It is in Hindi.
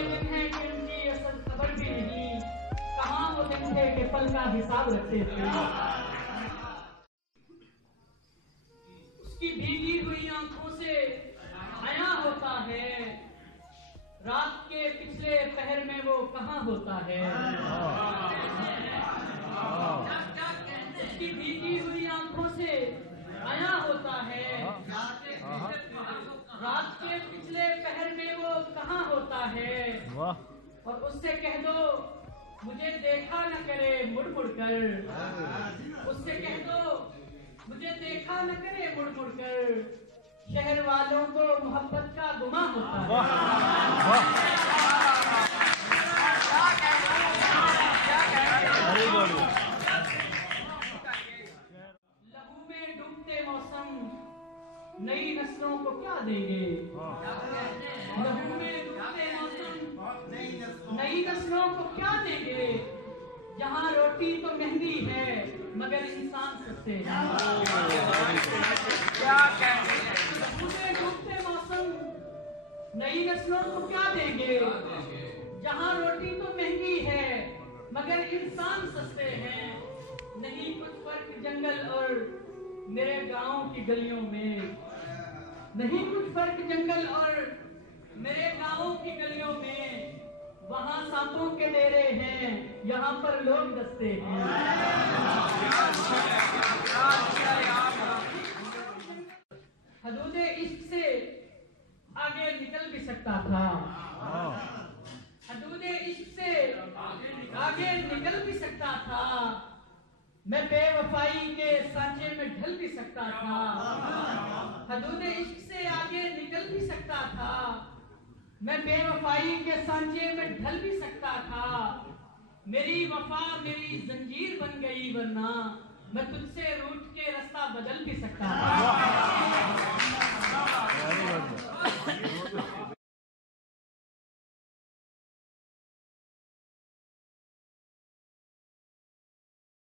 ये दिन है कि उनकी असल खबर भी नहीं, कहाँ वो दिन थे कि पल का हिसाब रखते थे। उसकी भीगी हुई आंखों से आया होता है, रात के पिछले पहर में वो कहाँ होता है। उसकी भीगी हुई आंखों से आया होता है, रात के पिछले पहर में वो कहाँ होता है। और उससे कह दो मुझे देखा न करे मुड़ मुड़ कर, उससे कह दो मुझे देखा न करे मुड़ मुड़ कर, शहर वालों को मोहब्बत का गुमा होता है। लहू में डूबते मौसम नई नस्लों को क्या देंगे, लहू में डूबते मौसम नई नस्लों को क्या देंगे, जहाँ रोटी तो महंगी है मगर इंसान सस्ते हैं। लहू में डूबते मौसम नई नस्लों को क्या देंगे, जहाँ रोटी तो महंगी है मगर इंसान सस्ते हैं। नहीं कुछ फर्क जंगल और मेरे गांव की गलियों में, नहीं कुछ फर्क जंगल और मेरे गांव की गलियों में, वहाँ सांपों के डेरे हैं यहाँ पर लोग दस्ते हैं। हदूदे इश्क से आगे निकल भी सकता था, हदूदे इश्क से आगे निकल भी सकता था, मैं बेवफाई के सांचे में ढल भी सकता था। हदूदे इश्क से आगे निकल भी सकता था, मैं बेवफाई के सांचे में ढल भी सकता था। मेरी वफा मेरी जंजीर बन गई वरना मैं तुझसे रूठ के रास्ता बदल भी सकता था।